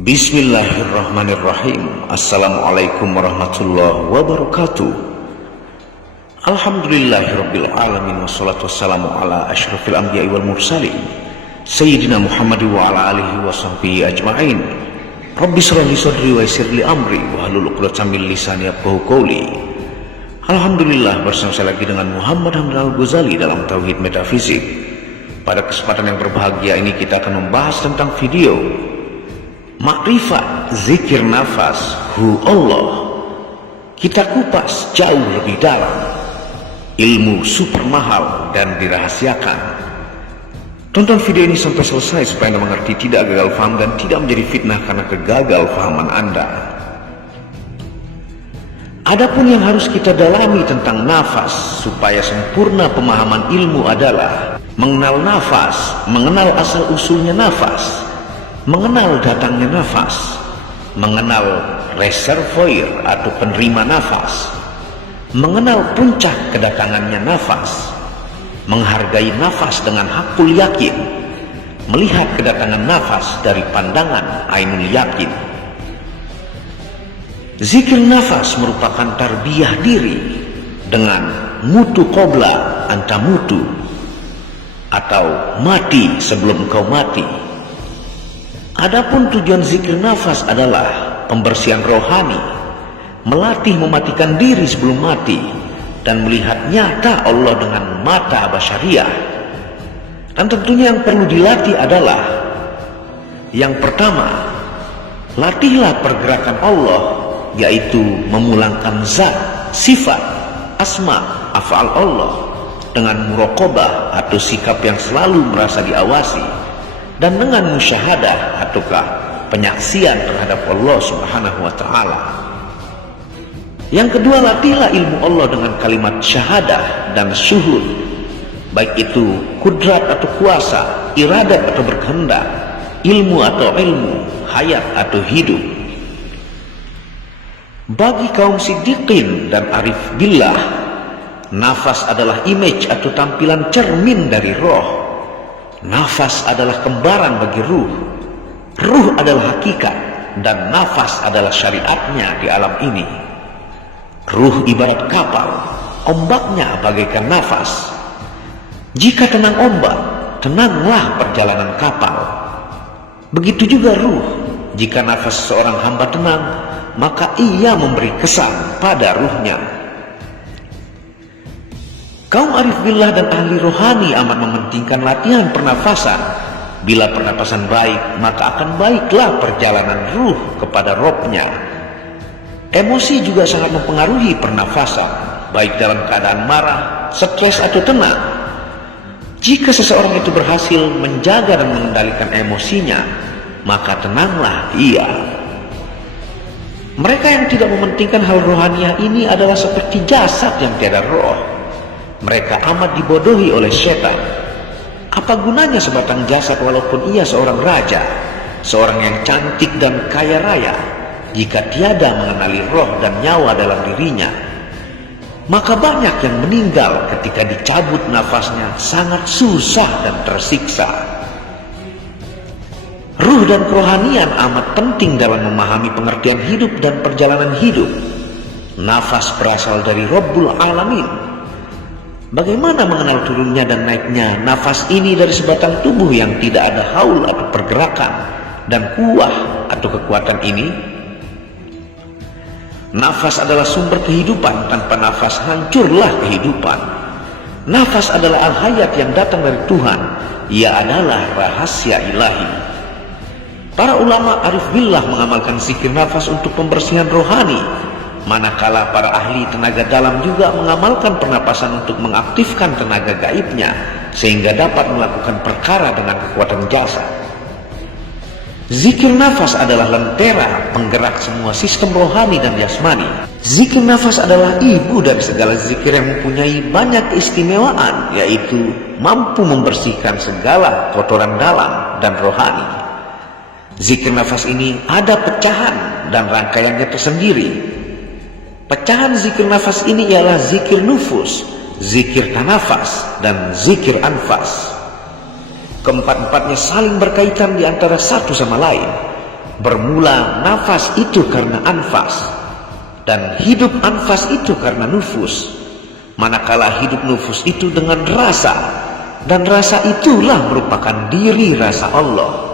Bismillahirrahmanirrahim. Assalamualaikum warahmatullahi wabarakatuh. Alhamdulillahirabbil alamin wassalatu wassalamu ala asyrafil anbiya'i wal mursalin sayyidina Muhammad wa ala alihi wa sahbihi ajma'in. Rabbi shrah li sadri wa yassir li amri wahlul 'uqdatam min lisani yafqahu qawli. Alhamdulillah, bersama saya lagi dengan Muhammad Hamdan Al-Ghazali dalam Tauhid Metafisik. Pada kesempatan yang berbahagia ini kita akan membahas tentang video Makrifat zikir nafas hu Allah. Kita kupas jauh lebih dalam. Ilmu super mahal dan dirahasiakan. Tonton video ini sampai selesai supaya Anda mengerti, tidak gagal faham dan tidak menjadi fitnah karena kegagal fahaman Anda. Adapun yang harus kita dalami tentang nafas supaya sempurna pemahaman ilmu adalah mengenal nafas, mengenal asal usulnya nafas, mengenal datangnya nafas, mengenal reservoir atau penerima nafas, mengenal puncak kedatangannya nafas, menghargai nafas dengan hakul yakin, melihat kedatangan nafas dari pandangan ainul yakin. Zikir nafas merupakan tarbiyah diri dengan mutu qobla anta mutu, atau mati sebelum kau mati. Adapun tujuan zikir nafas adalah pembersihan rohani, melatih mematikan diri sebelum mati, dan melihat nyata Allah dengan mata basyariah. Dan tentunya yang perlu dilatih adalah yang pertama, latihlah pergerakan Allah, yaitu memulangkan zat, sifat, asma, af'al Allah dengan muraqabah atau sikap yang selalu merasa diawasi, dan dengan musyahadah ataukah penyaksian terhadap Allah Subhanahu wa ta'ala. Yang kedua, latihlah ilmu Allah dengan kalimat syahadah dan syuhud, baik itu kudrat atau kuasa, iradat atau berkehendak, ilmu atau ilmu, hayat atau hidup. Bagi kaum siddiqin dan arif billah, nafas adalah image atau tampilan cermin dari roh. Nafas adalah kembaran bagi ruh. Ruh adalah hakikat, dan nafas adalah syariatnya di alam ini. Ruh ibarat kapal, ombaknya bagaikan nafas. Jika tenang ombak, tenanglah perjalanan kapal. Begitu juga ruh, jika nafas seorang hamba tenang, maka ia memberi kesan pada ruhnya. Kaum arif billah dan ahli rohani amat mementingkan latihan pernafasan. Bila pernapasan baik, maka akan baiklah perjalanan ruh kepada Robnya. Emosi juga sangat mempengaruhi pernafasan, baik dalam keadaan marah, stres atau tenang. Jika seseorang itu berhasil menjaga dan mengendalikan emosinya, maka tenanglah ia. Mereka yang tidak mementingkan hal rohaniah ini adalah seperti jasad yang tiada roh. Mereka amat dibodohi oleh setan. Apa gunanya sebatang jasad walaupun ia seorang raja, seorang yang cantik dan kaya raya, jika tiada mengenali roh dan nyawa dalam dirinya? Maka banyak yang meninggal ketika dicabut nafasnya sangat susah dan tersiksa. Ruh dan kerohanian amat penting dalam memahami pengertian hidup dan perjalanan hidup. Nafas berasal dari Rabbul Alamin. Bagaimana mengenal turunnya dan naiknya nafas ini dari sebatang tubuh yang tidak ada haul atau pergerakan dan kuah atau kekuatan ini? Nafas adalah sumber kehidupan, tanpa nafas hancurlah kehidupan. Nafas adalah al-hayat yang datang dari Tuhan, ia adalah rahasia ilahi. Para ulama arif billah mengamalkan zikir nafas untuk pembersihan rohani, manakala para ahli tenaga dalam juga mengamalkan pernapasan untuk mengaktifkan tenaga gaibnya sehingga dapat melakukan perkara dengan kekuatan jasad. Zikir nafas adalah lentera penggerak semua sistem rohani dan jasmani. Zikir nafas adalah ibu dari segala zikir yang mempunyai banyak keistimewaan, yaitu mampu membersihkan segala kotoran dalam dan rohani. Zikir nafas ini ada pecahan dan rangkaiannya tersendiri. Pecahan zikir nafas ini ialah zikir nufus, zikir tanafas, dan zikir anfas. Keempat-empatnya saling berkaitan di antara satu sama lain. Bermula nafas itu karena anfas, dan hidup anfas itu karena nufus. Manakala hidup nufus itu dengan rasa, dan rasa itulah merupakan diri rasa Allah.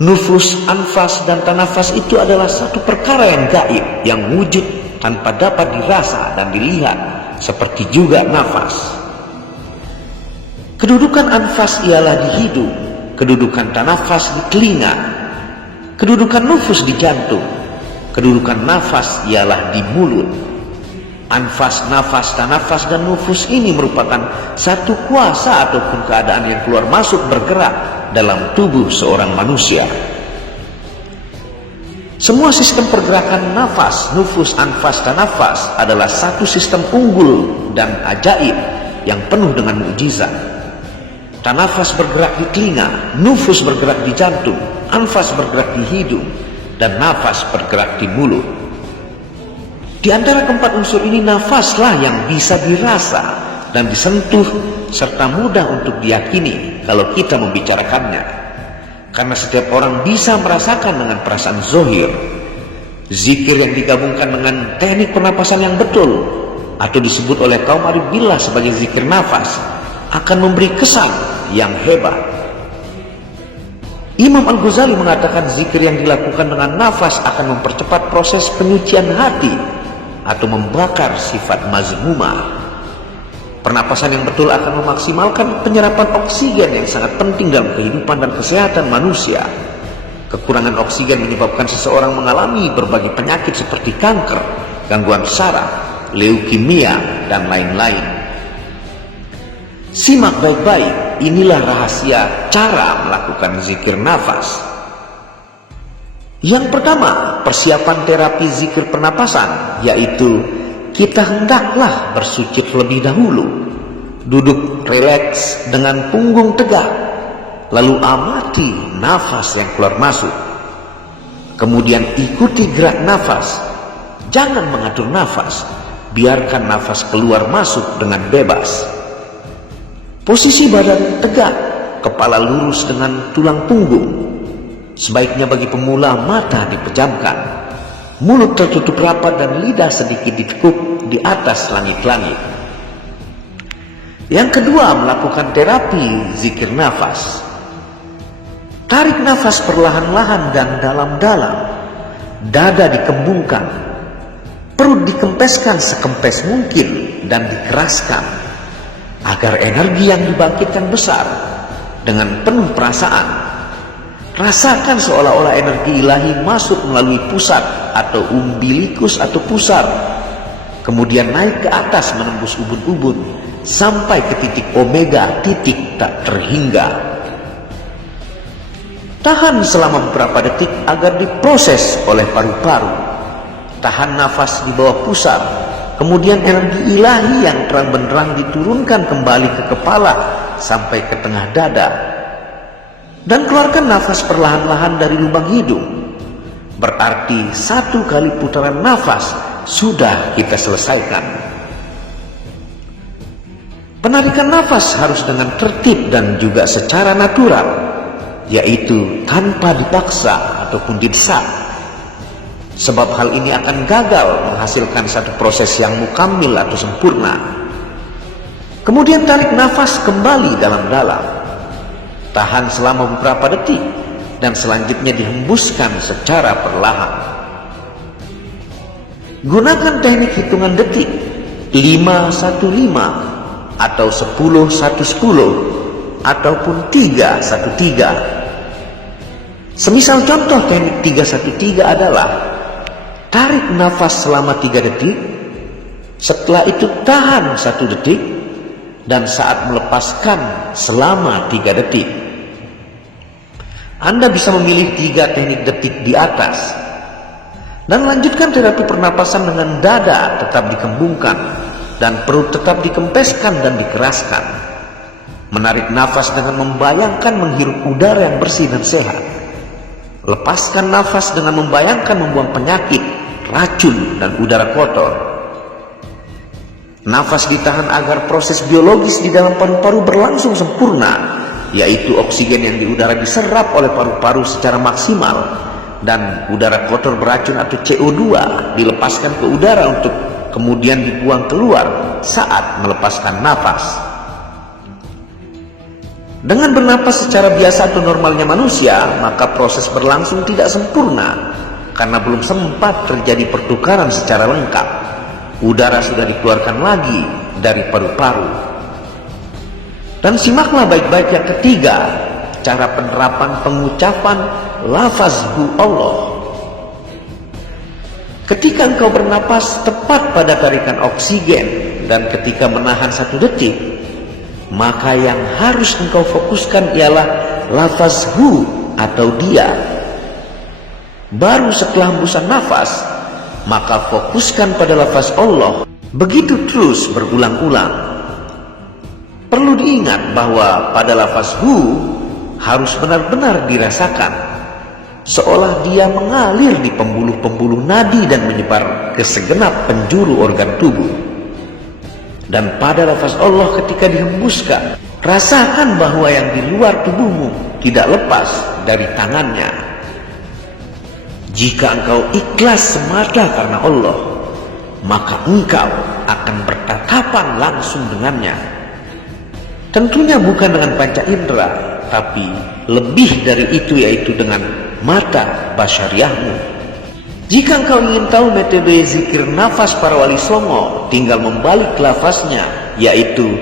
Nufus, anfas, dan tanafas itu adalah satu perkara yang gaib, yang wujud tanpa dapat dirasa dan dilihat, seperti juga nafas. Kedudukan anfas ialah di hidung, kedudukan tanafas di telinga, kedudukan nufus di jantung, kedudukan nafas ialah di mulut. Anfas, nafas, tanafas, dan nufus ini merupakan satu kuasa ataupun keadaan yang keluar masuk bergerak dalam tubuh seorang manusia. Semua sistem pergerakan nafas, nufus, anfas, tanafas adalah satu sistem unggul dan ajaib yang penuh dengan mukjizat. Tanafas bergerak di telinga, nufus bergerak di jantung, anfas bergerak di hidung, dan nafas bergerak di mulut. Di antara keempat unsur ini, nafaslah yang bisa dirasa dan disentuh serta mudah untuk diyakini kalau kita membicarakannya. Karena setiap orang bisa merasakan dengan perasaan zohir. Zikir yang digabungkan dengan teknik pernapasan yang betul, atau disebut oleh kaum arif billah sebagai zikir nafas, akan memberi kesan yang hebat. Imam Al-Ghazali mengatakan zikir yang dilakukan dengan nafas akan mempercepat proses penyucian hati atau membakar sifat mazmumah. Pernapasan yang betul akan memaksimalkan penyerapan oksigen yang sangat penting dalam kehidupan dan kesehatan manusia. Kekurangan oksigen menyebabkan seseorang mengalami berbagai penyakit seperti kanker, gangguan saraf, leukemia, dan lain-lain. Simak baik-baik, inilah rahasia cara melakukan zikir nafas. Yang pertama, persiapan terapi zikir pernapasan, yaitu kita hendaklah bersujud terlebih dahulu. Duduk rileks dengan punggung tegak, lalu amati nafas yang keluar masuk. Kemudian ikuti gerak nafas. Jangan mengatur nafas, biarkan nafas keluar masuk dengan bebas. Posisi badan tegak, kepala lurus dengan tulang punggung. Sebaiknya bagi pemula mata dipejamkan, mulut tertutup rapat dan lidah sedikit ditekuk di atas langit-langit. Yang kedua, melakukan terapi zikir nafas. Tarik nafas perlahan-lahan dan dalam-dalam. Dada dikembungkan, perut dikempeskan sekempes mungkin dan dikeraskan, agar energi yang dibangkitkan besar. Dengan penuh perasaan, rasakan seolah-olah energi ilahi masuk melalui pusat atau umbilikus atau pusar, kemudian naik ke atas menembus ubun-ubun sampai ke titik omega, titik tak terhingga. Tahan selama beberapa detik agar diproses oleh paru-paru. Tahan nafas di bawah pusar, kemudian energi ilahi yang terang benderang diturunkan kembali ke kepala sampai ke tengah dada. Dan keluarkan nafas perlahan-lahan dari lubang hidung. Berarti 1 kali putaran nafas sudah kita selesaikan. Penarikan nafas harus dengan tertib dan juga secara natural, yaitu tanpa dipaksa ataupun didesak. Sebab hal ini akan gagal menghasilkan satu proses yang mukammil atau sempurna. Kemudian tarik nafas kembali dalam-dalam. Tahan selama beberapa detik dan selanjutnya dihembuskan secara perlahan. Gunakan teknik hitungan detik 5-1-5 atau 10-1-10 ataupun 3-1-3. Semisal contoh teknik 3-1-3 adalah tarik nafas selama 3 detik, setelah itu tahan 1 detik, dan saat melepaskan selama 3 detik. Anda bisa memilih 3 teknik detik di atas dan lanjutkan terapi pernapasan dengan dada tetap dikembungkan dan perut tetap dikempeskan dan dikeraskan. Menarik nafas dengan membayangkan menghirup udara yang bersih dan sehat. Lepaskan nafas dengan membayangkan membuang penyakit, racun, dan udara kotor. Nafas ditahan agar proses biologis di dalam paru-paru berlangsung sempurna, yaitu oksigen yang di udara diserap oleh paru-paru secara maksimal dan udara kotor beracun atau CO2 dilepaskan ke udara untuk kemudian dibuang keluar saat melepaskan nafas. Dengan bernapas secara biasa atau normalnya manusia, maka proses berlangsung tidak sempurna karena belum sempat terjadi pertukaran secara lengkap. Udara sudah dikeluarkan lagi dari paru-paru. Dan simaklah baik-baik yang ketiga, cara penerapan pengucapan lafaz hu Allah. Ketika engkau bernapas tepat pada tarikan oksigen dan ketika menahan 1 detik, maka yang harus engkau fokuskan ialah lafaz hu atau dia. Baru setelah hembusan nafas, maka fokuskan pada lafaz Allah. Begitu terus berulang-ulang. Perlu diingat bahwa pada lafaz hu harus benar-benar dirasakan, seolah dia mengalir di pembuluh-pembuluh nadi dan menyebar ke segenap penjuru organ tubuh. Dan pada lafaz Allah ketika dihembuskan, rasakan bahwa yang di luar tubuhmu tidak lepas dari tangannya. Jika engkau ikhlas semata karena Allah, maka engkau akan bertatapan langsung dengannya. Tentunya bukan dengan panca indera, tapi lebih dari itu, yaitu dengan mata basyariahmu. Jika engkau ingin tahu metode zikir nafas para wali songo, tinggal membalik lafaznya, yaitu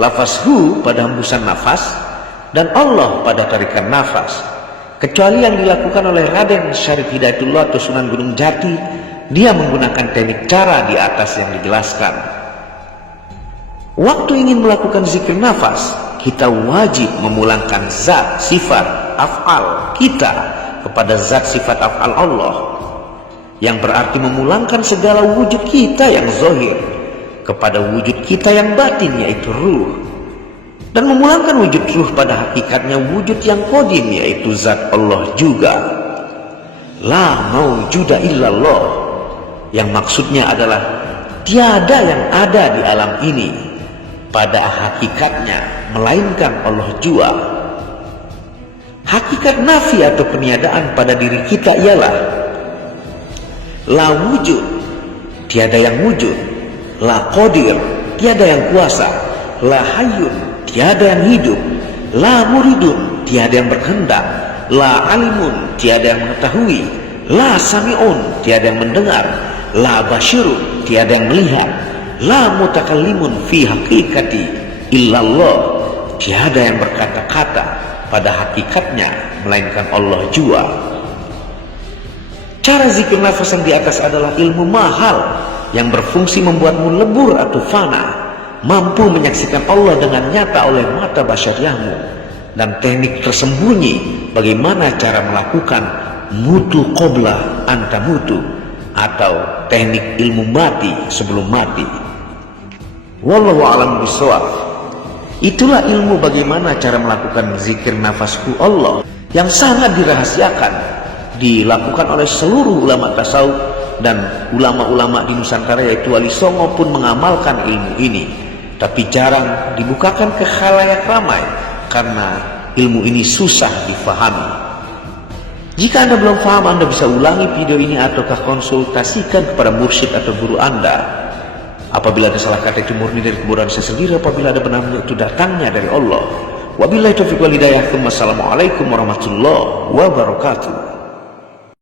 lafaz hu pada hembusan nafas dan Allah pada tarikan nafas. Kecuali yang dilakukan oleh Raden Syarif Hidayatullah atau Sunan Gunung Jati, dia menggunakan teknik cara di atas yang dijelaskan. Waktu ingin melakukan zikir nafas, kita wajib memulangkan zat sifat af'al kita kepada zat sifat af'al Allah, yang berarti memulangkan segala wujud kita yang zahir kepada wujud kita yang batin, yaitu ruh, dan memulangkan wujud ruh pada hakikatnya wujud yang qadim, yaitu zat Allah juga. La maujuda illallah, yang maksudnya adalah tiada yang ada di alam ini pada hakikatnya melainkan Allah jua. Hakikat nafi atau peniadaan pada diri kita ialah la wujud, tiada yang wujud; la qadir, tiada yang kuasa; la hayyun, tiada yang hidup; la muridun, tiada yang berkehendak; la alimun, tiada yang mengetahui; la sami'un, tiada yang mendengar; la basyirun, tiada yang melihat; la mutakallimun fi haqiqati illallah, tiada yang berkata-kata pada hakikatnya melainkan Allah jua. Cara zikir nafas yang di atas adalah ilmu mahal yang berfungsi membuatmu lebur atau fana, mampu menyaksikan Allah dengan nyata oleh mata basyariahmu, dan teknik tersembunyi bagaimana cara melakukan mutu qobla anta mutu, atau teknik ilmu mati sebelum mati. Wallahu a'lam bishawab. Itulah ilmu bagaimana cara melakukan zikir nafasku Allah yang sangat dirahasiakan, dilakukan oleh seluruh ulama tasawuf dan ulama-ulama di Nusantara, yaitu Wali Songo pun mengamalkan ilmu ini, tapi jarang dibukakan ke khalayak ramai karena ilmu ini susah difahami. Jika Anda belum paham, Anda bisa ulangi video ini ataukah konsultasikan kepada mursyid atau guru Anda. Apabila ada salah kata, itu murni dari kebodohan saya sendiri. Apabila ada benarnya, itu datangnya dari Allah. Wabillahi taufiq wal hidayah. Wassalamualaikum warahmatullahi wabarakatuh.